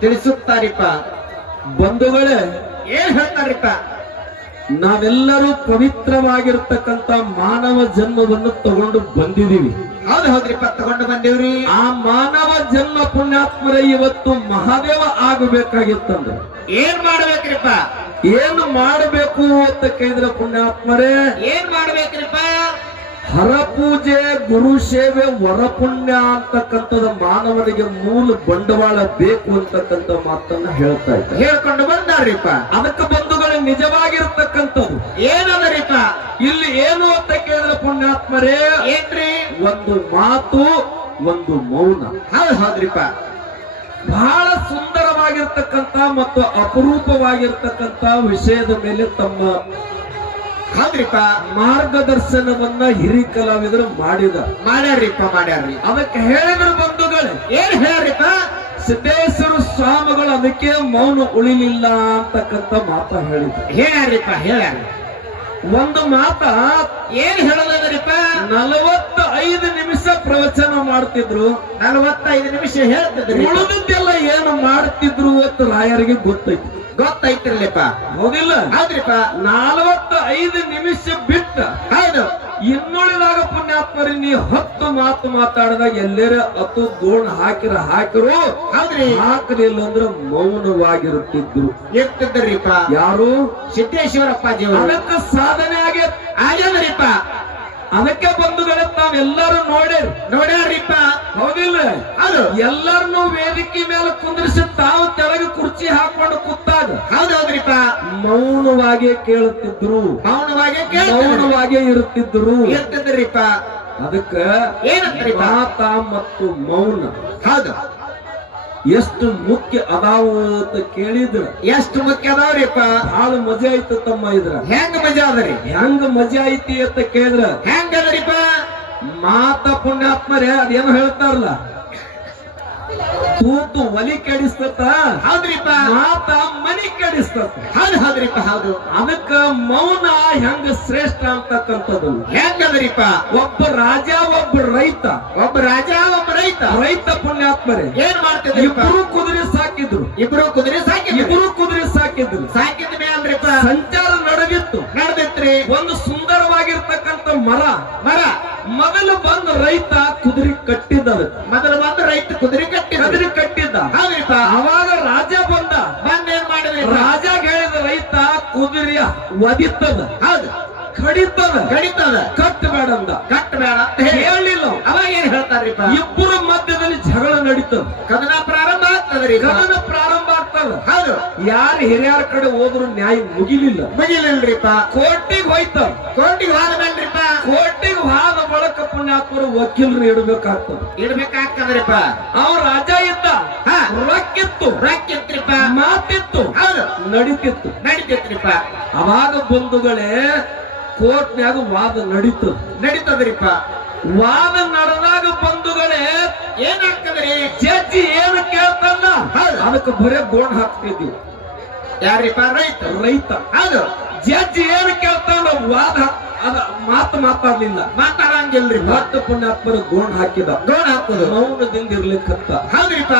ತಿಳಿಸುತ್ತಾರಿಪ್ಪ? ಬಂಧುಗಳೇ ಏನ್ ಹೇಳ್ತಾರಿಪ್ಪ? ನಾವೆಲ್ಲರೂ ಪವಿತ್ರವಾಗಿರ್ತಕ್ಕಂತ ಮಾನವ ಜನ್ಮವನ್ನು ತಗೊಂಡು ಬಂದಿದೀವಿ ಹೌದು ಹೌದ್ರಿಪ್ಪ ತಗೊಂಡು ಬಂದಿವ್ರಿ. ಆ ಮಾನವ ಜನ್ಮ ಪುಣ್ಯಾತ್ಮರ ಇವತ್ತು ಮಹಾದೇವ ಆಗಬೇಕಾಗಿತ್ತಂದ್ರೆ. ಏನ್ ಮಾಡ್ಬೇಕ್ರಿಪ್ಪ? ಏನು ಮಾಡಬೇಕು ಅಂತ ಕೇಳಿದ್ರೆ ಪುಣ್ಯಾತ್ಮರೇ ಏನ್ ಮಾಡ್ಬೇಕ್ರಿಪ್ಪ? ಹರಪೂಜೆ ಗುರು ಸೇವೆ ವರಪುಣ್ಯ ಅಂತಕ್ಕಂಥದ್ದು ಮಾನವನಿಗೆ ಮೂಲ ಬಂಡವಾಳ ಬೇಕು ಅಂತಕ್ಕಂಥ ಮಾತನ್ನ ಹೇಳ್ತಾ ಇದ್ದಾರೆ. ಹೇಳ್ಕೊಂಡು ಬಂದಾರೀಪ ಅದಕ್ಕೆ ಬಂಧುಗಳು ನಿಜವಾಗಿರ್ತಕ್ಕಂಥದ್ದು. ಏನದರೀಪ ಇಲ್ಲಿ ಏನು ಅಂತ ಕೇಳಿದ್ರೆ ಪುಣ್ಯಾತ್ಮರೇ ಏನ್ರಿ? ಒಂದು ಮಾತು ಒಂದು ಮೌನ. ಹೌದ್ರಿಪ ಬಹಳ ಸುಂದರವಾಗಿರ್ತಕ್ಕಂಥ ಮತ್ತು ಅಪರೂಪವಾಗಿರ್ತಕ್ಕಂಥ ವಿಷಯದ ಮೇಲೆ ತಮ್ಮ ಹೌದ್ರಿಪ್ಪ ಮಾರ್ಗದರ್ಶನವನ್ನ ಹಿರಿ ಕಲಾವಿದರು ಮಾಡಿದ. ಮಾಡ್ಯಾರ್ರಿಪ್ಪ ಮಾಡ್ಯಾರ್ರಿ. ಅದಕ್ಕೆ ಹೇಳಿದ್ರು ಬಂಧುಗಳು. ಏನ್ ಹೇಳ್ರಿಪ್ಪ ಸಿದ್ದೇಶ್ವರ ಸ್ವಾಮಿಗಳು ಅದಕ್ಕೆ ಮೌನ ಉಳಿಲಿಲ್ಲ ಅಂತಕ್ಕಂಥ ಮಾತ ಹೇಳಿದ್ರು. ಹೇಳ್ಯಾರಿಪ್ಪ ಹೇಳ್ಯಾರ ಒಂದು ಮಾತ ಏನ್ ಹೇಳೋದರಿಪ್ಪ ನಲವತ್ತ ಐದು ನಿಮಿಷ ಪ್ರವಚನ ಮಾಡ್ತಿದ್ರು. ನಲವತ್ತೈದು ನಿಮಿಷ ಹೇಳ್ತಿದ್ರು. ಉಳಿದಿದ್ದೆಲ್ಲ ಏನು ಮಾಡ್ತಿದ್ರು ಅಂತ ರಾಯರಿಗೆ ಗೊತ್ತೈತಿ. ಗೊತ್ತೈತಿರ್ಲಿಪ್ಪ ಹೋಗಿಲ್ಲ ಆದ್ರಿಪ್ಪ ನಲವತ್ತ ಐದು ನಿಮಿಷ ಬಿಟ್ಟು ಹೌದು. ಇನ್ನುಳಿದಾಗ ಪುಣ್ಯಾತ್ಮರಿ ನೀ ಹತ್ತು ಮಾತು ಮಾತಾಡಿದಾಗ ಎಲ್ಲರ ಹತ್ತು ಗೋಣ್ ಹಾಕಿರ ಹಾಕಿರು. ಹಾಕಲಿಲ್ಲ ಅಂದ್ರೆ ಮೌನವಾಗಿರುತ್ತಿದ್ರು. ಎತ್ತಿದ್ದರಿಪ್ಪ ಯಾರು? ಸಿದ್ದೇಶ್ವರಪ್ಪ ಅದಕ್ಕೆ ಸಾಧನೆ ಆಗಿ ಆಗ್ಯದ್ರಿಪ್ಪ. ಅದಕ್ಕೆ ಬಂಧುಗಳ ತಾವೆಲ್ಲರೂ ನೋಡ್ಯಾರ. ನೋಡ್ಯಾರಿಪ್ಪ. ಹೌದಿಲ್ಲ? ಅದು ಎಲ್ಲರನ್ನು ವೇದಿಕೆ ಮೇಲೆ ಕುಂದ್ರಿಸಿ ತಾವು ತೆಳಗೆ ಕುರ್ಚಿ ಹಾಕೊಂಡು ಕೂತಾಗ. ಹೌದೌದ್ರಿಪ್ಪ. ಮೌನವಾಗಿ ಕೇಳುತ್ತಿದ್ರು. ಮೌನವಾಗಿ ಮೌನವಾಗಿ ಇರುತ್ತಿದ್ರು. ಇರ್ತಿದ್ರಿಪ್ಪ ಅದಕ್ಕ ಏನಂತಾರಿಪ್ಪ ಮಾತ ಮತ್ತು ಮೌನ. ಹೌದು. ಎಷ್ಟು ಮುಖ್ಯ ಅದಾವ ಅಂತ ಕೇಳಿದ್ರ ಎಷ್ಟು ಮುಖ್ಯ ಅದಾವ್ರಿಪ್ಪ? ಬಹಳ ಮಜಾ ಆಯ್ತು ತಮ್ಮ ಇದ್ರ. ಹೆಂಗ ಮಜಾ ಅದರಿ ಹೆಂಗ ಮಜಾ ಐತಿ ಅಂತ ಕೇಳಿದ್ರ. ಹೆಂಗದ್ರಿಪ್ಪ ಮಾತ ಪುಣ್ಯಾತ್ಮರೇ ಅದೇನು ಹೇಳ್ತಾರಲ್ಲ? ತೂತು ಒಲಿ ಕೆಡಿಸ್ತತ. ಹೌದ್ರಿಪ್ಪ. ಮಾತ ಮನಿ ಕೆಡಿಸ್ತತ. ಹೌದು ಹೌದ್ರಿಪ್ಪ ಹೌದು. ಅದಕ್ಕ ಮೌನ ಹೆಂಗ ಶ್ರೇಷ್ಠ ಅಂತಕ್ಕಂಥದ್ದು ಹೆಂಗ್ ಅದರಿಪ್ಪ ಒಬ್ಬ ರಾಜ ಒಬ್ಬ ರೈತ. ಒಬ್ಬ ರಾಜ ಒಬ್ಬ ರೈತ. ರೈತ ಪುಣ್ಯಾತ್ಮರೇ. ಏನ್ ಮಾಡ್ತಿದ್ರು ಇಬ್ರು ಕುದುರೆ ಸಾಕಿದ್ರು. ಇಬ್ರು ಕುದುರೆ ಸಾಕಿದ್ರು. ಇಬ್ರು ಕುದುರೆ ಸಾಕಿದ್ರು. ಸಾಕಿದ ಅಂದ್ರಿಪ ಸಂಚಾರ ನಡೆದಿತ್ತು. ನಡೆದಿತ್ರಿ ಒಂದು ಸುಂದರವಾಗಿರ್ತಕ್ಕಂಥ ಮರ. ಮರ. ಮೊದಲು ಬಂದು ರೈತ ಕುದುರೆ ಕಟ್ಟಿದ್ದ. ಮೊದಲು ಬಂದು ರೈತ ಕುದುರೆ ಕಟ್ಟಿ ಕುದುರೆ ಕಟ್ಟಿದ್ದ. ಅವಾಗ ರಾಜ ಬಂದ. ಬಂದ್ ಏನ್ ಮಾಡಿದ್ರೆ? ರಾಜ ಹೇಳಿದ ರೈತ ಕುದುರೆ ಒದಿತದ. ಹೌದು. ಕಡಿತದ. ಕಡಿತದ. ಕಟ್ಟಬೇಡ ಅಂದ. ಕಟ್ ಬೇಡ ಅಂತ ಹೇಳಿ. ಹೇಳಿಲ್ಲ ಅವಾಗ ಏನ್ ಹೇಳ್ತಾರ್ರಿಪ್ಪ? ಇಬ್ಬರ ಮಧ್ಯದಲ್ಲಿ ಜಗಳ ನಡೀತದ. ಕದನ ಪ್ರಾರಂಭ ಆಗ್ತದ್ರಿ ಕದನ ಪ್ರಾರಂಭ ಹೌದು. ಯಾರು ಹಿರಿಯರ ಕಡೆ ಹೋದ್ರು ನ್ಯಾಯ ಮುಗಿಲಿಲ್ಲ. ಮುಗಿಲಿಲ್ರಿಪ್ಪ. ಕೋರ್ಟಿಗೆ ಹೋಯ್ತ. ಕೋರ್ಟಿಗೆ ಹೋದ ಮೇಲ್ರಿಪ್ಪ ಕೋರ್ಟಿಗೆ ಹೋದ ಬಳಕ ಪುಣ್ಯಾತ್ಮರು ವಕೀಲರು ಇಡಬೇಕಾಗ್ತದ. ಇಡ್ಬೇಕಾಗ್ತದ್ರಿಪ್ಪ. ಅವ ರಾಜ ಇದ್ದ. ರೊಕ್ಕಿತ್ತು. ರೊಕ್ಕಿತ್ರಿಪ್ಪ. ಮಾತಿತ್ತು. ಹೌದು. ನಡೀತಿತ್ತು. ನಡಿತೈತ್ರಿಪ್ಪ. ಅವಾಗ ಬಂಧುಗಳೇ ಕೋರ್ಟ್ನ್ಯಾಗ ವಾದ ನಡೀತದ. ನಡೀತದ್ರಿಪ್ಪ. ವಾದ ನಡೆದಾಗ ಬಂಧುಗಳೇ ಏನಾಗ್ತದ್ರಿ ಜಜ್ಜಿ ಏನು ಕೇಳ್ತಲ್ಲ. ಅದಕ್ಕೆ ಬರೇ ಗೋಣ್ ಹಾಕ್ತಿದ್ವಿ. ಯಾರಿಪ್ಪ? ರೈತ. ರೈತ. ಹೌದು. ಜಜ್ಜಿ ಏನು ಕೇಳ್ತಾನ ವಾದ ಅದ ಮಾತು ಮಾತಾಡ್ಲಿಲ್ಲ. ಮಾತಾಡಂಗಿಲ್ರಿ ಮತ್ತ ಪುಣ್ಯಾತ್ಮರು ಗೋಣ್ ಹಾಕಿದ. ಗೋಣ್ ಹಾಕುದು. ಮೌನದಿಂದ ಇರ್ಲಿಕ್ಕತ್ತ ಹೌದ್ರಿಪ್ಪ?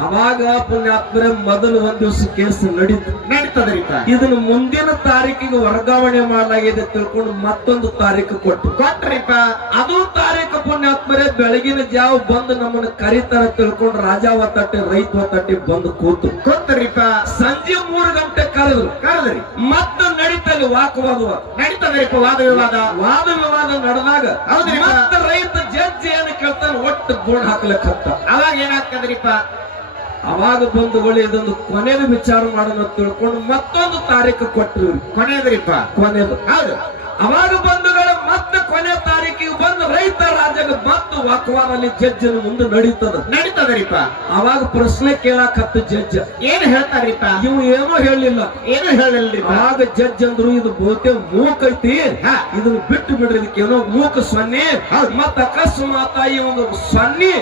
ಅವಾಗ ಪುಣ್ಯಾತ್ಮರ ಮೊದಲು ಒಂದ್ ದಿವಸ ಕೇಸ್ ನಡೀತು. ನಡೀತದ್ರಿ ಇದನ್ನ ಮುಂದಿನ ತಾರೀಕಿಗೆ ವರ್ಗಾವಣೆ ಮಾಡಲಾಗಿದೆ ತಿಳ್ಕೊಂಡು ಮತ್ತೊಂದು ತಾರೀಕು ಕೊಟ್ಟು. ಕೊಟ್ರಿಪ್ಪ. ಅದು ತಾರೀಕು ಪುಣ್ಯಾತ್ಮರೇ ಬೆಳಗಿನ ಜಾವ ಬಂದು ನಮ್ಮನ್ನ ಕರೀತಾರ ತಿಳ್ಕೊಂಡು ರಾಜ ಒತ್ತಟ್ಟೆ ರೈತ ಒತ್ತಟ್ಟೆ ಬಂದು ಕೂತು. ಕೊತ್ತರಿಪ್ಪ ಸಂಜೆ ಮೂರು ಗಂಟೆ ಕರೆದ್ರು. ಕರೆದ್ರಿ. ಮತ್ತ ನಡೀತಲ್ಲಿ ವಾಕವಾದ ನಡೀತದ್ರಿಪ್ಪ ವಾದ ವಿವಾದ. ವಾದ ವಿವಾದ ನಡೆದಾಗ ರೈತ ಜಡ್ಜಿ ಏನು ಕೇಳ್ತಾನೆ ಒಟ್ಟು ಗೋಣ್ ಹಾಕ್ಲಕ್ಕ ಅವಾಗ ಏನಾಗ್ತದ್ರಿಪ್ಪ? ಅವಾಗ ಬಂಧುಗಳು ಇದೊಂದು ಕೊನೆಯದು ವಿಚಾರ ಮಾಡೋಣ ತಿಳ್ಕೊಂಡು ಮತ್ತೊಂದು ತಾರೀಕು ಕೊಟ್ಟರು ಕೊನೆಯದ್ರಿಪ್ಪ ಕೊನೆಯದು ಹೌದು. ಅವಾಗ ಬಂಧುಗಳು ಮತ್ತೆ ಕೊನೆ ತಾರೀಕಿಗೆ ಬಂದು ರೈತ ರಾಜ ಮತ್ತು ವಾಕ್ವಾದಲ್ಲಿ ಜಜ್ಜನ ಮುಂದೆ ನಡೀತದ. ನಡೀತದ್ರಿಪ್ಪ ಅವಾಗ ಪ್ರಶ್ನೆ ಕೇಳಾಕತ್ತ ಜಡ್ಜ್ ಏನ್ ಹೇಳ್ತಾರಿಪ್ಪ ನೀವು ಏನೋ ಹೇಳಿಲ್ಲ. ಏನು ಹೇಳಿಲ್ರಿಪ್ಪ ಅವಾಗ ಜಡ್ಜ್ ಅಂದ್ರು ಇದು ಬಹುತೇಕ ಮೂಕ್ ಐತಿ. ಇದನ್ನ ಬಿಟ್ಟು ಬಿಡ್ರಿ ಇದಕ್ಕೆ ಏನೋ ಮೂಕ ಸೊನ್ನೆ. ಮತ್ತ ಅಕಸ್ಮಾತ್ ಒಂದು ಸೊನ್ನೆ.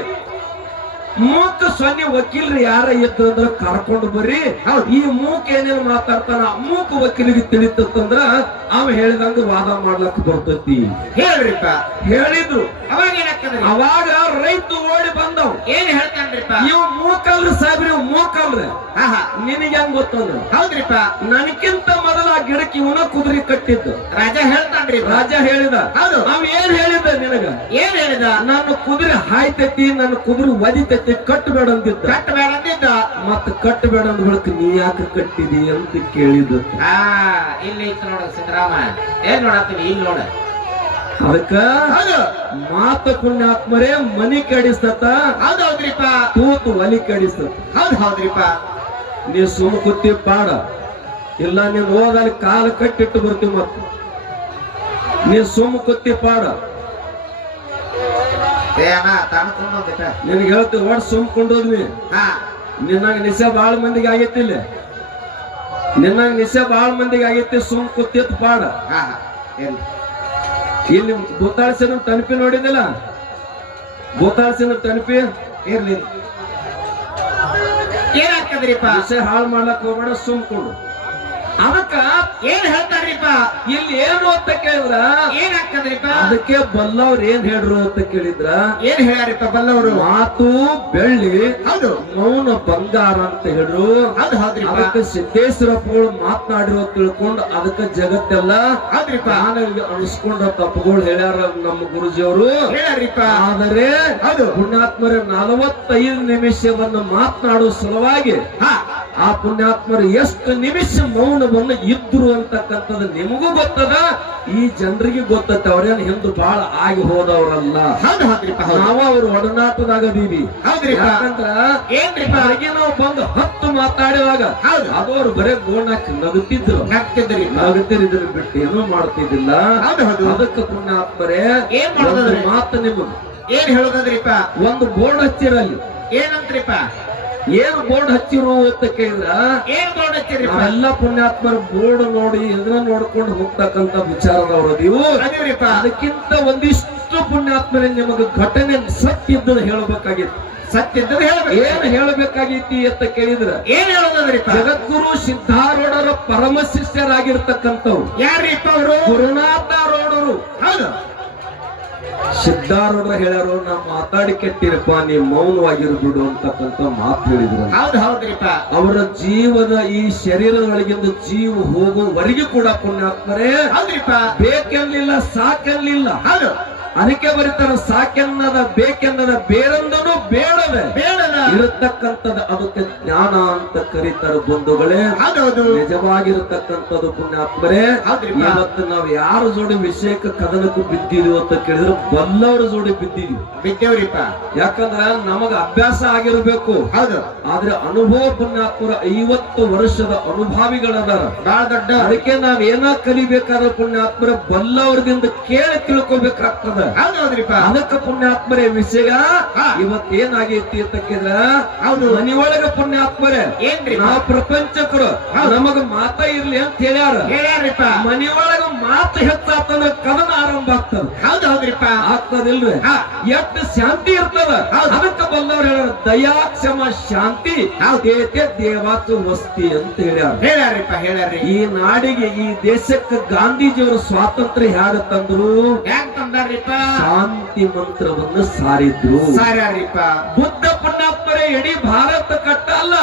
ಮೂಕ ಸೊನ್ನೆ ವಕೀಲರು ಯಾರ ಇತ್ತಂದ್ರ ಅಂದ್ರ ಕರ್ಕೊಂಡು ಬರ್ರಿ. ಈ ಮೂಕ ಏನೇನ್ ಮಾತಾಡ್ತಾನ? ಮೂಕ ವಕೀಲಿಗೆ ತಿಳಿತಂದ್ರ ಅವ ಹೇಳಿದಂಗ ವಾದ ಮಾಡ್ಲಕ್ ಬರ್ತೈತಿ. ಹೇಳ್ರಿಪ್ಪ. ಹೇಳಿದ್ರು. ಅವಾಗ ಅವಾಗ ರೈತ ಓಡಿ ಬಂದವ್. ಏನ್ ಹೇಳ್ತಾನ್ರಿಪ್ಪ? ಇವ್ ಮೂಕಲ್ರಿ ಸಾಹೇಬ್ರಿ ಇವ್ ಮೂಕಲ್ರಿ. ನಿನಗೆ ಹೆಂಗ್ ಗೊತ್ತಂದ್ರ? ಹೌದ್ರಿಪ್ಪ. ನನಗಿಂತ ಮೊದಲ ಆ ಗಿಡಕ್ಕೆ ಇವನ ಕುದುರೆ ಕಟ್ಟಿದ್ದು. ರಾಜ ಹೇಳ್ತಾನ್ರಿ ರಾಜ ಹೇಳಿದ. ಹೌದು. ಅವ್ ಏನ್ ಹೇಳಿದ ನಿನಗ? ಏನ್ ಹೇಳಿದ? ನನ್ನ ಕುದುರೆ ಹಾಯ್ತೈತಿ ನನ್ನ ಕುದುರೆ ಒದಿತೈತಿ. ಕಟ್ಟಬೇಡ ಅಂದಿದ್ದ. ಕಟ್ಟಬೇಡ ಅಂದಿದ್ದ. ಮತ್ತ ಕಟ್ಟಬೇಡ ಅಂದ ಬಳಿಕ ನೀ ಯಾಕೆ ಕಟ್ಟಿದಿ ಅಂತ ಕೇಳಿದ ಹಾ ಇಲ್ಲಿ ಇತ್ತು ನೋಡ ಸಿದ್ದರಾಮ. ಏನ್ ನೋಡತ್ತೀವಿ ಇಲ್ಲಿ ನೋಡ. ಅದಕ್ಕ ಮಾತ ಪುಣ್ಯಾತ್ಮರೇ ಮನಿ ಕಡಿಸ್ತತ. ಹೌದು ಹೌದ್ರಿಪ್ಪ. ತೂತು ಒಲಿ ಕಡಿಸ್ತತ. ಹೌದ್ ಹೌದ್ರಿಪ್ಪ. ನೀ ಸುಮ್ ಕುತ್ತಿ ಪಾಡ. ಇಲ್ಲ ನೀನ್ ಹೋದಲ್ಲಿ ಕಾಲು ಕಟ್ಟಿಟ್ಟು ಬರ್ತೀವಿ ಮತ್ತ. ನೀ ಸುಮ್ ಕುತ್ತಿ ಪಾಡ. ನಿನಗೆ ಹೇಳ್ತೀವಿ ಒಟ್ಟು ಸುಮ್ಕೊಂಡೋದ್ವಿ ಹಾ. ನಿನ್ನಂಗ ನಿಶೆ ಬಾಳ ಮಂದಿಗೆ ಆಗೈತಿಲ್ಲ ನಿನ್ನಾಗ ನಿಶೆ ಬಾಳ ಮಂದಿಗೆ ಆಗೈತಿ ಸುಮ್ ಕೂತಿತ್ತು ಪಾಡ. ಇಲ್ಲಿ ಭೂತಾಳಸಿನ ತನಪಿ ನೋಡಿದಿಲ್ಲ ಭೂತಾಳಸಿನ ತನಪಿ? ಇರ್ಲಿ ಏನಾಗ್ತದ್ರಿಪ್ಪ? ವಿಷಯ ಹಾಳು ಮಾಡ್ಲಕ್ ಹೋಗ್ಬೇಡ ಸುಮ್ಕೊಂಡು ಅದಕ್ಕ ಏನ್ ಹೇಳ್ತಾರ್ರಿಪ್ಪ? ಇಲ್ಲಿ ಏನು ಅಂತ ಕೇಳಿದ್ರ? ಏನಾಗ್ತದ್ರಿಪ್ಪ ಅದಕ್ಕೆ ಬಲ್ಲವ್ರ ಏನ್ ಹೇಳ್ರು ಅಂತ ಕೇಳಿದ್ರ? ಏನ್ ಹೇಳ್ಯಾರಿಪ್ಪ ಬಲ್ಲವರು? ಮಾತು ಬೆಳ್ಳಿ ಹೌದು. ಮೌನ ಬಂಗಾರ ಅಂತ ಹೇಳ್ರು. ಅದು ಹೌದ್ರಿ ಅದಕ್ಕೆ ಸಿದ್ದೇಶ್ವರಪ್ಪಗಳು ಮಾತನಾಡಿರೋ ತಿಳ್ಕೊಂಡು ಅದಕ್ಕೆ ಜಗತ್ತೆಲ್ಲ ಹೌದ್ರಿಪ್ಪ. ನಾನು ಅನಿಸ್ಕೊಂಡ ತಪ್ಪುಗಳು ಹೇಳ್ಯಾರ ನಮ್ಮ ಗುರುಜಿಯವರು. ಹೇಳ್ಯಾರಿಪ್ಪ. ಆದರೆ ಅದು ಪುಣ್ಯಾತ್ಮರ ನಲವತ್ತೈದು ನಿಮಿಷವನ್ನು ಮಾತನಾಡುವ ಸಲುವಾಗಿ ಆ ಪುಣ್ಯಾತ್ಮರು ಎಷ್ಟು ನಿಮಿಷ ಮೌನವನ್ನು ಇದ್ರು ಅಂತಕ್ಕಂಥದ್ದು ನಿಮಗೂ ಗೊತ್ತದ? ಈ ಜನರಿಗೆ ಗೊತ್ತತ್ತೆ ಅವ್ರೇನು ಹಿಂದೆ ಬಹಳ ಆಗಿ ಹೋದವರಲ್ಲ. ನಾವ ಅವ್ರ ಒಡನಾಟದಾಗ ಅದೀವಿ. ಯಾಕಂದ್ರ ಹೊರಗೆ ನಾವು ಬಂದು ಹತ್ತು ಮಾತಾಡುವಾಗ. ಅದು ಅವ್ರು ಬರೇ ಗೋಣಾಕ್ ನಗುತ್ತಿದ್ರು. ನಗುತ್ತಿರಿದ್ರು ಬಿಟ್ಟು ಏನೂ ಮಾಡ್ತಿದ್ದಿಲ್ಲ. ಅದಕ್ಕೆ ಪುಣ್ಯಾತ್ಮರೇ ಮಾತು ನಿಮಗೆ. ಏನ್ ಹೇಳೋದ್ರಿಪ್ಪ ಒಂದು ಬೋರ್ಡ್ ಹಚ್ಚಿರಲ್ಲಿ ಏನಂತ್ರಿಪ್ಪ? ಏನು ಬೋರ್ಡ್ ಹಚ್ಚಿರು ಅಂತ ಕೇಳಿದ್ರ? ಏನ್ ಬೋರ್ಡ್ ಹಚ್ಚಿರಿ ಎಲ್ಲ ಪುಣ್ಯಾತ್ಮರ ಬೋರ್ಡ್ ನೋಡಿ ಎದ್ರ ನೋಡ್ಕೊಂಡು ಹೋಗ್ತಕ್ಕಂತ ವಿಚಾರದವರು ನೀವು. ಅದಕ್ಕಿಂತ ಒಂದಿಷ್ಟು ಪುಣ್ಯಾತ್ಮರ ನಿಮಗೆ ಘಟನೆ ಸತ್ಯ ಇದ್ದದ್ದು ಸತ್ಯ ಸತ್ಯದ್ದು ಹೇಳ್ಬೇಕು. ಏನ್ ಹೇಳ್ಬೇಕಾಗಿತ್ತು ಅಂತ ಕೇಳಿದ್ರ? ಏನ್ ಹೇಳೋದ್ರಿ ಜಗದ್ಗುರು ಸಿದ್ಧಾರೂಢರ ಪರಮ ಶಿಷ್ಯರಾಗಿರ್ತಕ್ಕಂಥವ್ರು. ಯಾರ್ರಿಪ್ಪ ಅವರು? ಗುರುನಾಥಾರೂಢರು ಹೌದು. ಸಿದ್ಧಾರೂಢರ ಹೇಳ್ಯಾರು ನಾ ಮಾತಾಡಿ ಕೆಟ್ಟಿರಪ್ಪ ನೀ ಮೌನವಾಗಿರು ಬಿಡು ಅಂತಕ್ಕಂಥ ಮಾತು ಹೇಳಿದ್ರು. ಹೌದು ಹೌದ್ರಿಪ್ಪ. ಅವರ ಜೀವದ ಈ ಶರೀರದೊಳಗಿಂದ ಜೀವ ಹೋಗುವವರೆಗೂ ಕೂಡ ಪುಣ್ಯಾತ್ಮರೇ. ಬೇಕೆನ್ಲಿಲ್ಲ ಸಾಕೆನ್ಲಿಲ್ಲ. ಹೌದು. ಅದಕ್ಕೆ ಬರೀತಾರ ಸಾಕೆನ್ನದ ಬೇಕೆನ್ನದ ಬೇರೆಂದನು ಬೇಡವೆ. ಬೇಡದ. ಇರತಕ್ಕಂಥದ ಅದಕ್ಕೆ ಜ್ಞಾನ ಅಂತ ಕರೀತಾರೆ ಬಂಧುಗಳೇ. ನಿಜವಾಗಿರತಕ್ಕಂಥದ್ದು ಪುಣ್ಯಾತ್ಮರೇ. ಇವತ್ತು ನಾವು ಯಾರ ಜೋಡಿ ವಿಷಯಕ್ಕೆ ಕದನಕ್ಕೂ ಬಿದ್ದಿದೀವಿ ಅಂತ ಕೇಳಿದ್ರೆ ಬಲ್ಲವರ ಜೋಡಿ ಬಿದ್ದಿದ್ವಿ. ಬಿದ್ದೇವ್ರಿಪ್ಪ. ಯಾಕಂದ್ರ ನಮಗ ಅಭ್ಯಾಸ ಆಗಿರ್ಬೇಕು. ಆದ್ರೆ ಅನುಭವ ಪುಣ್ಯಾತ್ಮರ ಐವತ್ತು ವರ್ಷದ ಅನುಭಾವಿಗಳದಾರ. ಬಹಳ ದೊಡ್ಡ ಅದಕ್ಕೆ ನಾವ್ ಏನ ಕಲಿಬೇಕಾದ್ರೆ ಪುಣ್ಯಾತ್ಮರ ಬಲ್ಲವರದಿಂದ ಕೇಳಿ ತಿಳ್ಕೊಬೇಕಾಗ್ತದ. ಅದಕ್ಕ ಪುಣ್ಯಾತ್ಮರೇ ವಿಷಯ. ಹಾ. ಇವತ್ ಏನಾಗೈತಿ ಅಂತ ಕೇಳಿದ್ರ? ಹೌದು. ಮನಿಯೊಳಗ ಪುಣ್ಯಾತ್ಮರೇ. ಏನ್ರಿ? ನಾವು ಪ್ರಪಂಚಕರು. ನಮಗ ಮಾತ ಇರ್ಲಿ ಅಂತ ಹೇಳ್ಯಾರ. ಹೇಳ್ಯಾರಿಪ್ಪ ಮನಿಯೊಳಗ ಮಾತು ಹೆಚ್ಚಾತಂದ್ರ ಕದನ ಆರಂಭ ಆಗ್ತದ. ಹೌದು ಹೌದ್ರಿಪ್ಪ. ಆಗ್ತದಿಲ್ರಿ. ಎಷ್ಟು ಶಾಂತಿ ಇರ್ತದ? ಅದಕ್ಕ ಬಂದವ್ರು ಹೇಳ್ಯಾರ ದಯಾ ಕ್ಷಮ ಶಾಂತಿ ದೇತೆ ದೇವಾಚ ವಸ್ತಿ? ಅಂತ ಹೇಳ್ಯಾರ. ಹೇಳ್ಯಾರಿಪ್ಪ ಹೇಳ್ಯಾರಿ ಈ ನಾಡಿಗೆ ಈ ದೇಶಕ್ಕೆ ಗಾಂಧೀಜಿಯವರು ಸ್ವಾತಂತ್ರ್ಯ ಹ್ಯಾಗ ತಂದ್ರು? ಯಾಕೆ ತಂದಾರ್ರಿಪ್ಪ? ಶಾಂತಿ ಮಂತ್ರವನ್ನು ಸಾರಿದ್ರು. ಸಾರ್ಯಾರಿಪ್ಪ ಬುದ್ಧ ಪುಣ್ಯಾತ್ಮರೇ ಇಡೀ ಭಾರತ ಕಟ್ಟ ಅಲ್ಲ.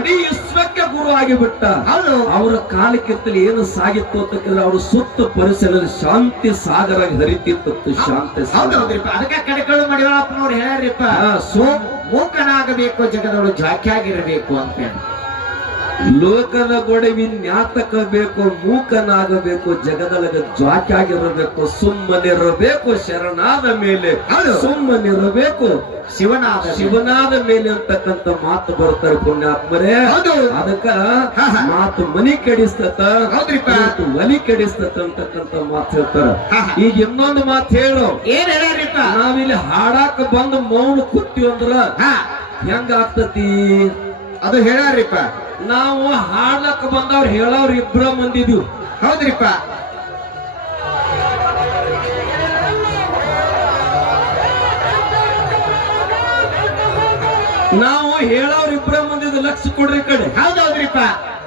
ಇಡೀ ವಿಶ್ವಕ್ಕೆ ಗುರು ಆಗಿಬಿಟ್ಟ. ಹೌದು. ಅವರ ಕಾಲಕ್ಕಿಂತಲೇ ಏನು ಸಾಗಿತ್ತು ಅಂತಕ್ಕಂದ್ರೆ ಅವರು ಸುತ್ತ ಪರಿಸರದಲ್ಲಿ ಶಾಂತಿ ಸಾಗರ ಹರಿತಿತ್ತು ಶಾಂತಿ ಅದಕ್ಕೆ ಕಡೆಗಳು ಮಡಿವಾಳಪ್ಪನವ್ರು ಹೇಳ್ಯಾರಿಪ್ಪ ಸೋ ಮೂಕನಾಗಬೇಕು ಜಗದವರು ಜಾಕಿಯಾಗಿರಬೇಕು ಅಂತ ಹೇಳಿ. ಲೋಕದ ಗೊಡವಿನ್ಯಾತಕ ಬೇಕು ಮೂಕನಾಗಬೇಕು ಜಗದೊಳಗ ಜ್ವಾಕಿಯಾಗಿರಬೇಕು ಸುಮ್ಮನಿರಬೇಕು ಶರಣಾದ ಮೇಲೆ. ಸುಮ್ಮನಿರಬೇಕು. ಶಿವನಾದ ಶಿವನಾದ ಮೇಲೆ ಅಂತಕ್ಕಂತ ಮಾತು ಬರ್ತಾರೆ ಪುಣ್ಯಾತ್ಮರೇ. ಅದಕ್ಕ. ಮಾತು ಮನಿ ಕೆಡಿಸ್ತತ ಒಲಿ ಕೆಡಿಸ್ತತ ಅಂತಕ್ಕಂಥ ಮಾತು ಹೇಳ್ತಾರ. ಈಗ ಇನ್ನೊಂದು ಮಾತು ಹೇಳು. ಏನ್ ನಾವಿಲ್ಲಿ ಹಾಡಾಕ ಬಂದು ಮೌನ ಹಾ. ಹೆಂಗ ಆಗ್ತತಿ ಅದು ಹೇಳ್ಯಾರಿಪ್ಪ ನಾವು ಹಾಡ್ಲಕ್ ಬಂದವ್ರು ಹೇಳೋರು ಇಬ್ರ ಮಂದಿದ್ವಿ. ಹೌದ್ರಿಪ್ಪ. ನಾವು ಹೇಳೋರು ಇಬ್ರ ಮಂದಿದ್ ಲಕ್ಷ ಕೊಡ್ರಿ ಕಡೆ. ಹೌದೌದ್ರಿಪ್ಪ.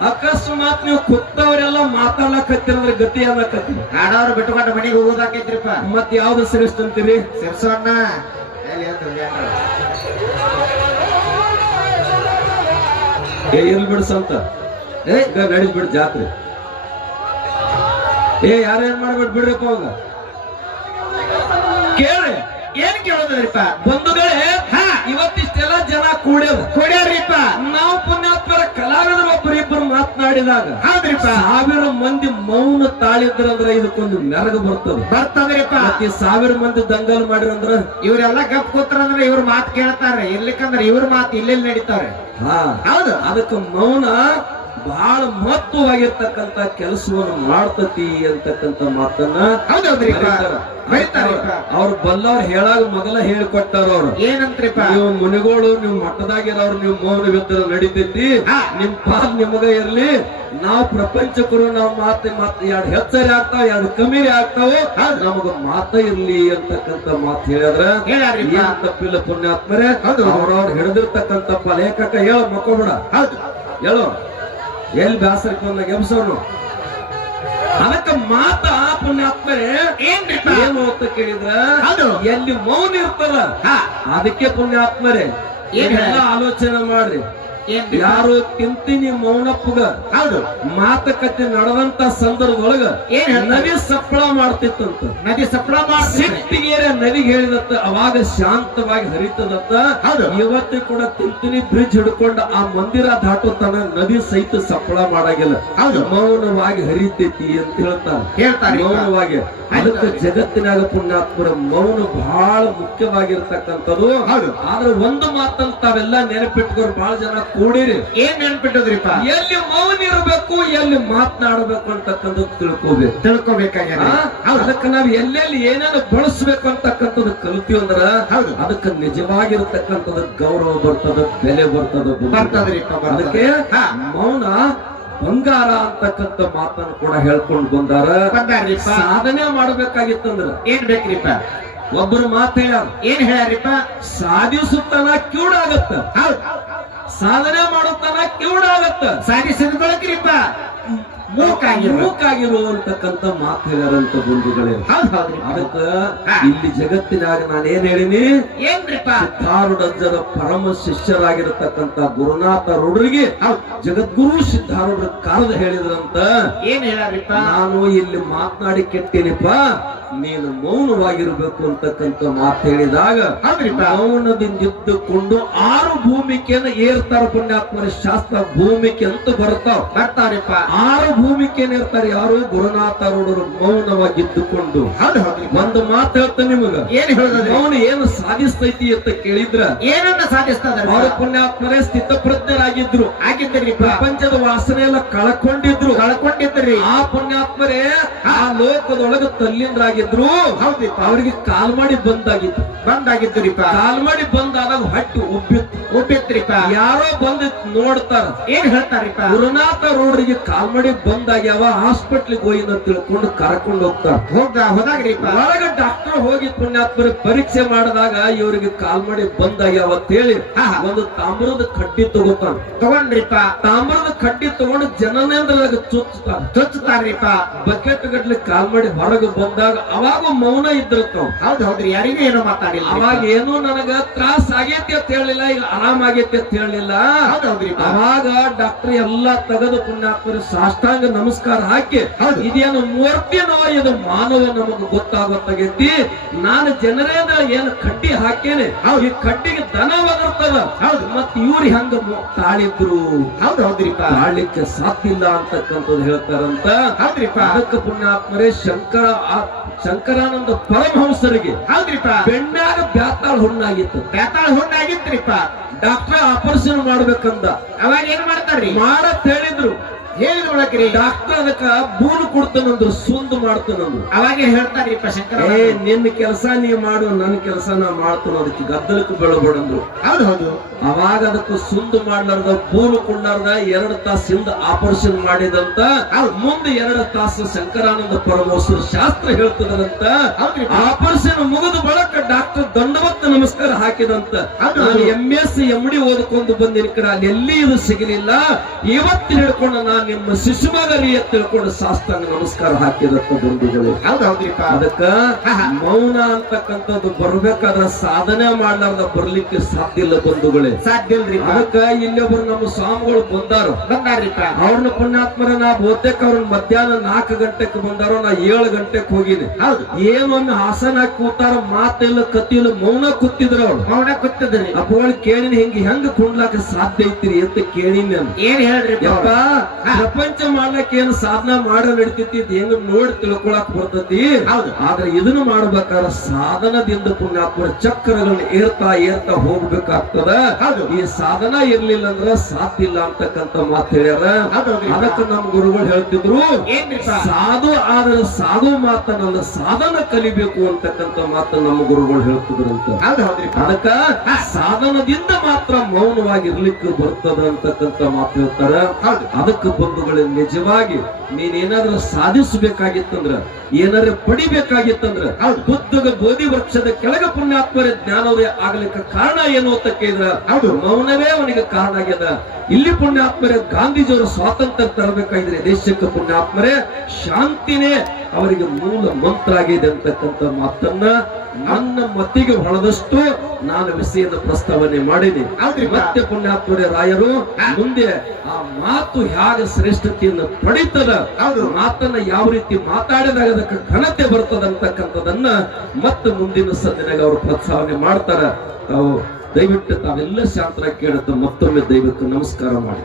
ಅಕಸ್ಮಾತ್ ನೀವು ಕುತ್ತವರೆಲ್ಲ ಮಾತಾಡ್ಲಕತ್ತಿರಂದ್ರೆ ಗತಿ ಅನ್ನಕತ್ತಿ ಹಾಡವ್ರು ಬಿಟ್ಟುಕೊಂಡು ಮನೆಗೆ ಹೋಗೋದಾಕೈತ್ರಿಪ್ಪ. ಮತ್ ಯಾವ್ದು ಶ್ರೇಷ್ಠ ಅಂತೀರಿ ಏ ಇರ್ಲಿ ಬಿಡು ಸಂತ. ಏ ಈಗ ಬಿಡು ಜಾತ್ರೆ. ಏ ಯಾರೇನ್ ಮಾಡ್ಬಿಟ್ಟು ಬಿಡ್ರಪ್ಪ ಅವಾಗ? ಕೇಳಿ. ಏನ್ ಕೇಳೋದ್ರಿಪ್ಪ? ಬಂಧುಗಳೇ ಹಾ. ಇವತ್ತಿಷ್ಟೆಲ್ಲ ಜನ ಕೂಡ್ಯದ ಕೊಡ್ಯಾರ್ರಿಪ್ಪ. ನಾವು ಪುಣ್ಯಾತ್ಮರ ಕಲಾವಿದರು ಒಬ್ಬರಿಬ್ಬರು ಮಾತನಾಡಿದಾಗ ಹೌದ್ರಿಪ್ಪ. ಸಾವಿರ ಮಂದಿ ಮೌನ ತಾಳಿದ್ರಂದ್ರೆ ಇದಕ್ಕೊಂದು ಮೆರಗು ಬರ್ತದ. ಬರ್ತದ್ರಿಪ್ಪ. ಮತ್ತೆ ಸಾವಿರ ಮಂದಿ ದಂಗಲ್ ಮಾಡಿರಂದ್ರ ಇವರೆಲ್ಲ ಗಪ್ ಕೂತ್ರಂದ್ರೆ ಇವ್ರ ಮಾತು ಕೇಳ್ತಾರೆ. ಇರ್ಲಿಕ್ಕಂದ್ರೆ ಇವ್ರ ಮಾತು ಇಲ್ಲೆಲ್ಲಿ ನಡೀತಾರೆ? ಹಾ. ಹೌದು. ಅದಕ್ಕೆ ಮೌನ ಬಹಳ ಮಹತ್ವವಾಗಿರ್ತಕ್ಕಂತ ಕೆಲಸವನ್ನು ಮಾಡ್ತತಿ ಅಂತಕ್ಕಂತ ಮಾತನ್ನ ಅವ್ರು ಬಲ್ಲವ್ರು ಹೇಳಾಗ ಮೊದಲ ಹೇಳಿಕೊಟ್ಟಾರ ಅವ್ರು. ಏನಂತ್ರಿಪ್ಪ? ನೀವು ಮುನಿಗೋಳು ನೀವು ಮಠದಾಗಿರೋರು ನೀವು ಮೋಹನ ನಡಿತೈತಿ. ನಡೀತೈತಿ ನಿಮ್ ಪಾಲ್ ನಿಮಗ ಇರ್ಲಿ. ನಾವು ಪ್ರಪಂಚಕರು ನಾವು ಮಾತೆ ಮಾತು ಎರಡು ಹೆಚ್ಚರಿ ಆಗ್ತಾವ ಎರಡು ಕಮ್ಮಿರಿ ಆಗ್ತಾವ ನಮಗ ಮಾತ ಇರ್ಲಿ ಅಂತಕ್ಕಂತ ಮಾತು ಹೇಳಿದ್ರ. ತಪ್ಪಿಲ್ಲ ಪುಣ್ಯಾತ್ಮರೇ. ಅವ್ರವ್ರು ಹಿಡಿದಿರ್ತಕ್ಕಂತ ಲೇಖಕ ಹೇಳ ಮಕ್ಕೊಬಿಡ. ಹೌದು. ಹೇಳು. ಎಲ್ಲಿ ಬ್ಯಾಸರ ಬಂದಾಗ ಎಬ್ಸೋನು ಅದಕ್ಕ ಮಾತ ಪುಣ್ಯಾತ್ಮರೇ ಏನು ಅಂತ ಕೇಳಿದ್ರ. ಎಲ್ಲಿ ಮೌನ ಇರ್ತದ? ಅದಕ್ಕೆ ಪುಣ್ಯಾತ್ಮರೇ. ಏನ್ ಎಲ್ಲ ಆಲೋಚನೆ ಮಾಡ್ರಿ. ಯಾರು ತಿಂತೀನಿ ಮೌನಪ್ಪಗ. ಹೌದು. ಮಾತುಕತೆ ನಡೆದಂತ ಸಂದರ್ಭದೊಳಗ? ನದಿ ಸಪ್ಪಳ ಮಾಡ್ತಿತ್ತಂತ. ನದಿ ಮಾಡ್ಸಿ ಸಿಟ್ಟಿಗೇರೆ ನದಿಗೆ ಹೇಳಿದತ್ತ ಅವಾಗ ಶಾಂತವಾಗಿ ಹರಿತದತ್ತ. ಇವತ್ತು ಕೂಡ ತಿಂತಿನಿ ಬ್ರಿಡ್ಜ್ ಹಿಡ್ಕೊಂಡು ಆ ಮಂದಿರ ದಾಟುತ್ತಾನ ನದಿ ಸಹಿತ ಸಪ್ಪಳ ಮಾಡಾಗಿಲ್ಲ. ಮೌನವಾಗಿ ಹರಿತೈತಿ ಅಂತ ಹೇಳ್ತಾರೆ ಹೇಳ್ತಾರೆ ಮೌನವಾಗಿ. ಅದಕ್ಕೆ ಜಗತ್ತಿನಾಗ ಪುಣ್ಯಾತ್ಮರ ಮೌನ ಬಹಳ ಮುಖ್ಯವಾಗಿರ್ತಕ್ಕಂಥದ್ದು. ಆದ್ರೆ ಒಂದು ಮಾತಲ್ಲಿ ತಾವೆಲ್ಲ ನೆನಪಿಟ್ಕೊಂಡು ಬಹಳ ಜನ ಕೂಡಿರಿ. ಏನ್ ನೆನ್ಪಿಟ್ಟದ್ರಿಪ್ಪ? ಎಲ್ಲಿ ಮೌನ ಇರಬೇಕು ಎಲ್ಲಿ ಮಾತನಾಡಬೇಕು ಅಂತಕ್ಕಂಥದ್ದು ತಿಳ್ಕೋಬೇಕು. ತಿಳ್ಕೊಬೇಕಾಗ್ಯಾರ ಆ, ಅದಕ್ಕೆ ನಾವು ಎಲ್ಲೆಲ್ಲಿ ಏನೇನು ಬಳಸ್ಬೇಕು ಅಂತಕ್ಕಂಥದ್ದು ಕಲ್ತಿ ಅಂದ್ರ. ಅದಕ್ಕೆ ನಿಜವಾಗಿರತಕ್ಕಂಥದ್ದು ಗೌರವ ಬರ್ತದ ಬೆಲೆ ಬರ್ತದ ಅದಕ್ಕೆ. ಮೌನ ಬಂಗಾರ ಅಂತಕ್ಕಂಥ ಮಾತನ್ನ ಕೂಡ ಹೇಳ್ಕೊಂಡು ಬಂದಾರ. ಸಾಧನೆ ಮಾಡ್ಬೇಕಾಗಿತ್ತಂದ್ರ. ಏನ್ ಬೇಕ್ರಿಪ್ಪ? ಒಬ್ಬರು ಮಾತ ಹೇಳ್ಯಾರ. ಏನ್ ಹೇಳ್ಯಾರಿಪ್ಪ? ಸಾಧಿಸುತ್ತಾನ ಕಿವುಡಾಗತ್ತ. ಆಗತ್ತ ಸಾಧನೆ ಮಾಡುತ್ತಾನ ಆಗತ್ತ ಸಾಧಿಸಿದ ಬಳಕ್ರಿಪ್ಪ. ಮೂಕಾಗಿರು ಮೂಕಾಗಿರುವಂತಕ್ಕಂಥ ಮಾತು ಹೇಳ್ಯಾರಂತ ಬಂಧುಗಳೇ ಅದಕ್ಕ. ಇಲ್ಲಿ ಜಗತ್ತಿನಾಗ ನಾನು ಏನ್ ಹೇಳಿನಿ? ಸಿದ್ಧಾರೂಢರ ಸಿದ್ಧಾರೂಢಜ್ಜರ ಪರಮ ಶಿಷ್ಯರಾಗಿರತಕ್ಕಂತ ಗುರುನಾಥ ರೂಢರಿಗೆ ಜಗದ್ಗುರು ಸಿದ್ಧಾರೂಢರ ಕಾಲದ ಹೇಳಿದ್ರಂತ. ಏನ್ ಹೇಳಿ ನಾನು ಇಲ್ಲಿ ಮಾತನಾಡಿ ಕೆಟ್ಟೇನಿಪ್ಪ. ನೀನು ಮೌನವಾಗಿರ್ಬೇಕು ಅಂತಕ್ಕಂತ ಮಾತು ಹೇಳಿದಾಗ ಮೌನದಿಂದಿದ್ದುಕೊಂಡು ಆರು ಭೂಮಿಕೆಯನ್ನು ಏರ್ತಾರ ಪುಣ್ಯಾತ್ಮರ ಶಾಸ್ತ್ರ ಭೂಮಿಕೆ ಅಂತ ಬರ್ತಾವ ಬರ್ತಾರಪ್ಪ ಆರು ಭೂಮಿಕೆಯನ್ನು ಏರ್ತಾರೆ ಯಾರು? ಗುರುನಾಥ ರೋಡರು ಮೌನವಾಗಿದ್ದುಕೊಂಡು ಒಂದು ಮಾತು ಹೇಳ್ತಾ ನಿಮಗ. ಏನ್ ಹೇಳಿದ್ರೆ ಮೌನ ಏನು ಸಾಧಿಸ್ತೈತಿ ಅಂತ ಕೇಳಿದ್ರ ಏನನ್ನ ಸಾಧಿಸ್ತಾ ಅವರು ಪುಣ್ಯಾತ್ಮರೇ ಸ್ಥಿತಪ್ರಜ್ಞರಾಗಿದ್ರು. ಆಗಿದ್ದರಿ ಪ್ರಪಂಚದ ವಾಸನೆ ಎಲ್ಲ ಕಳ್ಕೊಂಡಿದ್ರು. ಕಳ್ಕೊಂಡಿದ್ರಿ. ಆ ಪುಣ್ಯಾತ್ಮರೇ ಆ ಲೋಕದೊಳಗ ತಲ್ಲಿಂದ್ರಾಗಿದ್ರು ಅವ್ರಿಗೆ ಅವರಿಗೆ ಕಾಲ್ ಮಾಡಿ ಬಂದಾಗಿತ್ತು. ಬಂದಾಗಿದ್ದರಿಪ್ಪ. ಕಾಲ್ ಮಾಡಿ ಬಂದಾದಾಗ ಹೊಟ್ಟಿ ಒಬ್ಬಿತ್ತು ಒಪ್ಪಿತ್ರಿಪ್ಪ ಯಾರೋ ಬಂದು ನೋಡ್ತಾರ. ಏನ್ ಹೇಳ್ತಾರಿಪ ಗುರುನಾಥ ರೋಡ್ರಿಗೆ ಕಾಲ್ ಮಾಡಿ ಬಂದಾಗ್ಯಾವ ಹಾಸ್ಪಿಟ್ಲಿಗೆ ಹೋಗಿ ಅಂತ ತಿಳ್ಕೊಂಡು ಕರ್ಕೊಂಡು ಹೋಗ್ತಾರ. ಹೋಗ್ತಾ ಒಳಗ ಡಾಕ್ಟರ್ ಹೋಗಿ ಪುಣ್ಯಾತ್ಮರ ಪರೀಕ್ಷೆ ಮಾಡಿದಾಗ ಇವರಿಗೆ ಕಾಲ್ ಮಾಡಿ ಬಂದಾಗ್ಯಾವ ಅಂತ ಹೇಳಿ. ಒಂದು ತಾಮ್ರದ ಕಡ್ಡಿ ತಗೋತಾನ ತಗೊಂಡ್ರಿಪ ತಾಮ್ರದ ಕಡ್ಡಿ ತಗೊಂಡು ಜನನೇಂದ್ರದಾಗ ಚುಚ್ಚುತ್ತಾರ ಚುಚ್ಚುತ್ತಾರ್ರಿಪ ಬಕೆಟ್ ಗಟ್ಲಿ ಕಾಲ್ ಮಾಡಿ ಹೊರಗೆ ಬಂದಾಗ ಅವಾಗ ಮೌನ ಇದ್ದಿರ್ತಾವ ಹೌದು ಹೌದ್ರಿ ಯಾರಿಗೂ ಏನೋ ಮಾತಾಡಿಲ್ಲ ಅವಾಗ ಏನು ನನಗ ತ್ರಾಸ ಆಗೇತಿ ಅಂತ ಹೇಳಿಲ್ಲ ಈಗ ಆರಾಮ ಆಗೇತಿ ಅಂತ ಹೇಳಿಲ್ಲ. ಹೌದ್ ಹೌದ್ರಿಪ್ಪ ಅವಾಗ ಡಾಕ್ಟರ್ ಎಲ್ಲಾ ತೆಗೆದು ಪುಣ್ಯಾತ್ಮರ ಸಾಷ್ಟಾಂಗ ನಮಸ್ಕಾರ ಹಾಕಿ. ಇದೇನು ಮೂರ್ತಿನೋ ಇದು ಮಾನವ ನಮಗ ಗೊತ್ತಾಗತ್ತಾಗೈತಿ. ನಾನು ಜನರೇಂದ್ರ ಏನು ಕಡ್ಡಿ ಹಾಕೇನೆ ಈ ಕಡ್ಡಿಗೆ ದನ ಒದರ್ತದ. ಹೌದು. ಮತ್ ಇವ್ರು ಹಂಗ ತಾಳಿದ್ರು? ಹೌದು ಹೌದ್ರಿಪ್ಪ ತಾಳ್ಲಿಕ್ಕೆ ಸಾಧ್ಯ ಇಲ್ಲ ಅಂತಕ್ಕಂಥದ್ದು ಹೇಳ್ತಾರಂತ. ಹೌದ್ರಿಪ್ಪ ಅದಕ್ಕೆ ಪುಣ್ಯಾತ್ಮರೇ ಶಂಕರ ಶಂಕರಾನಂದ ಪರಮಹಂಸರಿಗೆ ಹೌದ್ರಿಪ್ಪ. ಬೆಣ್ಣಾಗ ಬ್ಯಾತಾಳ ಹುಣ್ಣಾಗಿತ್ತು. ಬ್ಯಾತಾಳ್ ಹುಣ್ಣಾಗಿತ್ರಿಪ್ಪ. ಡಾಕ್ಟರ್ ಆಪರೇಷನ್ ಮಾಡ್ಬೇಕಂದ. ಅವಾಗ ಏನ್ ಮಾಡ್ತಾರ್ರಿ? ಮಾಡತ್ ಹೇಳಿದ್ರು. ಹೇಳಿದ ನೋಡಕ್ರಿ ಡಾಕ್ಟರ್ ಅದಕ್ಕ ಬೂನು ಕೊಡ್ತಾನಂದ್ರು ಸುಂದ್ ಮಾಡ್ತಾನಂದ್ರು ಅವಾಗೆ ಹೇಳ್ತಾರ್ರಿಪ್ಪ ಶಂಕರ ಏ ನಿನ್ನ ಕೆಲಸ ನೀ ಮಾಡು ನನ್ನ ಕೆಲಸ ನಾ ಮಾಡ್ತಾನ ಅದಕ್ಕೆ ಗದ್ದಲಕ್ಕೆ ಬೆಳಬೇಡಂದ್ರು ಹೌದ್ ಹೌದು. ಅವಾಗ ಅದಕ್ಕೆ ಸುಂದ್ ಮಾಡ್ಲಾರ್ದ ಬೂನು ಕೊಂಡಾರ್ದ ಎರಡು ತಾಸು ಹಿಂದ ಆಪರೇಷನ್ ಮಾಡಿದಂತ ಮುಂದೆ ಎರಡು ತಾಸು ಶಂಕರಾನಂದ ಪರಮೋಸರ ಶಾಸ್ತ್ರ ಹೇಳ್ತದಂತ ಆಪರೇಷನ್ ಮುಗಿದ ಬಳಕ ಡಾಕ್ಟರ್ ದಂಡವತ್ತ ನಮಸ್ಕಾರ ಹಾಕಿದಂತ. ನಾನು ಎಂ ಎಸ್ ಎಂ ಡಿ ಓದ್ಕೊಂಡು ಬಂದಿನ ಕಡೆ ಅಲ್ಲಿ ಎಲ್ಲಿ ಇದು ಸಿಗಲಿಲ್ಲ. ಇವತ್ತು ಹಿಡ್ಕೊಂಡು ನಾ ನಿಮ್ಮ ಶಿಶುಮಗಲಿ ಅಂತ ತಿಳ್ಕೊಂಡು ಶಾಸ್ತ್ರಾಂಗ ನಮಸ್ಕಾರ ಹಾಕಿದಂತ ಬಂಧುಗಳು. ಅದಕ್ಕ ಮೌನ ಅಂತಕ್ಕಂಥದ್ದು ಬರ್ಬೇಕಾದ್ರ ಸಾಧನೆ ಮಾಡ್ಲಾರ್ದ ಬರ್ಲಿಕ್ಕೆ ಸಾಧ್ಯ ಇಲ್ಲ ಬಂಧುಗಳೇ. ಸಾಧ್ಯ ಇಲ್ರಿ ಅದಕ್ಕ ಇಲ್ಲೊಬ್ರು ನಮ್ಮ ಸ್ವಾಮಿಗಳು ಬಂದಾರು. ಅವ್ರನ್ನ ಪುಣ್ಯಾತ್ಮರ ನಾ ಬಹುತೇಕ ಅವ್ರನ್ನ ಮಧ್ಯಾಹ್ನ ನಾಲ್ಕು ಗಂಟೆಗೆ ಬಂದಾರೋ ನಾ ಏಳು ಗಂಟೆಗೆ ಹೋಗಿನಿ. ಹೌದು. ಏನೊಮ್ಮೆ ಹಾಸನ ಕೂತಾರ ಮಾತಿಲ್ಲ ಕತ್ತಿಲ್ಲ ಮೌನ ಕೂತಿದ್ರು ಅವ್ರು. ಮೌನ ಕೂತಿದ್ರಿ ಅಪ್ಪಗಳು ಕೇಳಿನ ಹಿಂಗ ಹೆಂಗ ಕುಂಡ್ಲಾಕ ಸಾಧ್ಯ ಐತ್ರಿ ಅಂತ ಕೇಳಿನ ಏನ್ ಹೇಳ್ರಿ ಯಪ್ಪ ಪ್ರಪಂಚ ಮಾಡ್ಲಕ್ ಏನ್ ಸಾಧನ ಮಾಡ ನಡಿತೈತಿ ಹೆಂಗ ನೋಡಿ ತಿಳ್ಕೊಳಕ್ ಬರ್ತೈತಿ. ಆದ್ರೆ ಇದನ್ನ ಮಾಡ್ಬೇಕಾರ ಸಾಧನದಿಂದ ಪುಣ್ಯಾತ್ಮರ ಚಕ್ರಗಳನ್ನ ಏರ್ತಾ ಏರ್ತಾ ಹೋಗ್ಬೇಕಾಗ್ತದ. ಈ ಸಾಧನ ಇರ್ಲಿಲ್ಲ ಅಂದ್ರ ಸಾಧ್ಯ ಇಲ್ಲ ಅಂತಕ್ಕಂತ ಮಾತು ಹೇಳ್ಯಾರ. ಅದಕ್ಕೆ ನಮ್ ಗುರುಗಳು ಹೇಳ್ತಿದ್ರು ಸಾಧು ಆದ್ರೆ ಸಾಧು ಮಾತನಲ್ಲ ಸಾಧನ ಕಲಿಬೇಕು ಅಂತಕ್ಕಂತ ಮಾತು ನಮ್ಮ ಗುರುಗಳು ಹೇಳ್ತಿದ್ರು ಅಂತ. ಅದಕ್ಕ ಸಾಧನದಿಂದ ಮಾತ್ರ ಮೌನವಾಗಿರ್ಲಿಕ್ಕೆ ಬರ್ತದ ಅಂತಕ್ಕಂತ ಮಾತು ಹೇಳ್ತಾರ. ಅದಕ್ಕೆ ಬಂಧುಗಳೇ ನಿಜವಾಗಿ ನೀನೇನಾದ್ರೂ ಸಾಧಿಸಬೇಕಾಗಿತ್ತಂದ್ರ ಏನಾದ್ರೂ ಪಡಿಬೇಕಾಗಿತ್ತಂದ್ರ ಆ ಬುದ್ಧದ ಬೋಧಿ ವೃಕ್ಷದ ಕೆಳಗ ಪುಣ್ಯಾತ್ಮರ ಜ್ಞಾನವೇ ಆಗ್ಲಿಕ್ಕೆ ಕಾರಣ ಏನು ಅಂತ ಕೇಳಿದ್ರ ಅದು ಮೌನವೇ ಅವನಿಗೆ ಕಾರಣ ಆಗ್ಯದ. ಇಲ್ಲಿ ಪುಣ್ಯಾತ್ಮರೇ ಗಾಂಧೀಜಿಯವರು ಸ್ವಾತಂತ್ರ್ಯ ತರಬೇಕಾಗಿದ್ರೆ ದೇಶಕ್ಕೆ ಪುಣ್ಯಾತ್ಮರೇ ಶಾಂತಿನೇ ಅವರಿಗೆ ಮೂಲ ಮಂತ್ರ ಆಗಿದೆ ಅಂತಕ್ಕಂಥ ಮಾತನ್ನ ನನ್ನ ಮತಿಗೆ ಹೊಳದಷ್ಟು ನಾನು ವಿಷಯದ ಪ್ರಸ್ತಾವನೆ ಮಾಡಿದೆ. ಆದ್ರೆ ಮತ್ತೆ ಪುಣ್ಯಾತ್ಮರೇ ರಾಯರು ಮುಂದೆ ಆ ಮಾತು ಹೇಗೆ ಶ್ರೇಷ್ಠತೆಯನ್ನು ಪಡಿತದ ಹೌದು. ಮಾತನ್ನ ಯಾವ ರೀತಿ ಮಾತಾಡಿದಾಗ ಅದಕ್ಕೆ ಘನತೆ ಬರ್ತದ ಅಂತಕ್ಕಂಥದನ್ನ ಮತ್ತೆ ಮುಂದಿನ ಸಂದಿನಾಗ ಅವರು ಪ್ರೋತ್ಸಾಹನೆ ಮಾಡ್ತಾರ. ತಾವು ದಯವಿಟ್ಟು ತಾವೆಲ್ಲ ಶಾಂತರ ಕೇಳುತ್ತ ಮತ್ತೊಮ್ಮೆ ದೈವಕ್ಕೆ ನಮಸ್ಕಾರ ಮಾಡಿ.